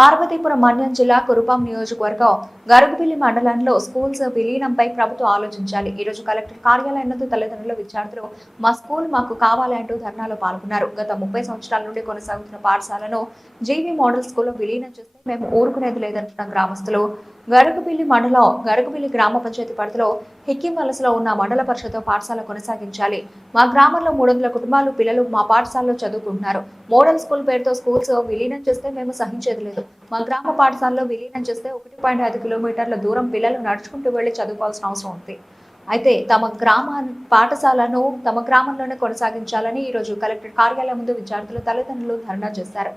పార్వతీపురం మన్యం జిల్లా కురుపాం నియోజకవర్గం గరుగుపిల్లి మండలంలో స్కూల్స్ విలీనంపై ప్రభుత్వం ఆలోచించాలి. ఈ రోజు కలెక్టర్ కార్యాలయం నందు తల్లిదండ్రులు, విద్యార్థులు మా స్కూల్ మాకు కావాలి అంటూ ధర్నాలో పాల్గొన్నారు. గత 30 సంవత్సరాల నుండి కొనసాగుతున్న పాఠశాలను జీవీ మోడల్ స్కూల్లో విలీనం చేస్తే మేము ఊరుకునేది లేదంటున్న గ్రామస్తులు, గరుగుపిల్లి మండలం గరుగుపిల్లి గ్రామ పంచాయతీ పరిధిలో హిక్కిం వలసలో ఉన్న మండల పరిషత్ పాఠశాల కొనసాగించాలి. మా గ్రామంలో 300 కుటుంబాలు పిల్లలు మా పాఠశాలలో చదువుకుంటున్నారు. మోడల్ స్కూల్ పేరుతో స్కూల్స్ విలీనం చేస్తే మేము సహించేది లేదు. మా గ్రామ పాఠశాలలో విలీనం చేస్తే 1.5 కిలోమీటర్ల దూరం పిల్లలు నడుచుకుంటూ వెళ్లి చదువుకోవాల్సిన అవసరం ఉంది. అయితే తమ పాఠశాలను తమ గ్రామంలోనే కొనసాగించాలని ఈ రోజు కలెక్టర్ కార్యాలయం ముందు విద్యార్థులు, తల్లిదండ్రులు ధర్నా చేశారు.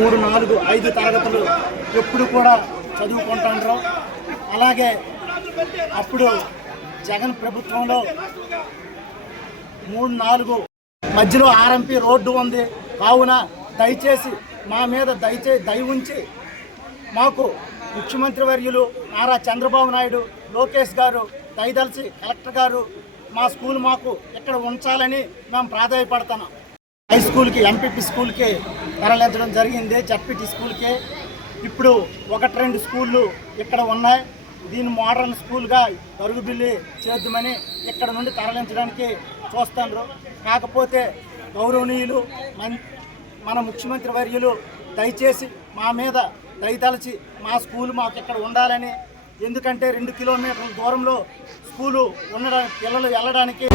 మూడు, 4, 5 తరగతులు ఎప్పుడు కూడా చదువుకుంటారు. అలాగే అప్పుడు జగన్ ప్రభుత్వంలో 3, 4 మధ్యలో ఆర్ఎంపీ రోడ్డు ఉంది. కావున దయచేసి మా మీద దయ ఉంచి మాకు ముఖ్యమంత్రి వర్యులు నారా చంద్రబాబు నాయుడు, లోకేష్ గారు దయదలిచి కలెక్టర్ గారు మా స్కూల్ మాకు ఇక్కడ ఉంచాలని మేము ప్రాధాయపడుతున్నాం. హై స్కూల్కి, ఎంపీపీ స్కూల్కి తరలించడం జరిగింది. జడ్పీటీ స్కూల్కి ఇప్పుడు 1-2 స్కూళ్ళు ఇక్కడ ఉన్నాయి. దీన్ని మోడర్న్ స్కూల్గా గరుగుబిల్లి చేద్దామని ఇక్కడ నుండి తరలించడానికి చూస్తున్నారు. కాకపోతే గౌరవనీయులు మన ముఖ్యమంత్రి వర్యులు దయచేసి మా మీద దయతలచి మా స్కూల్ మాకు ఇక్కడ ఉండాలని, ఎందుకంటే 2 కిలోమీటర్ల దూరంలో స్కూలు ఉండడానికి, పిల్లలు వెళ్ళడానికి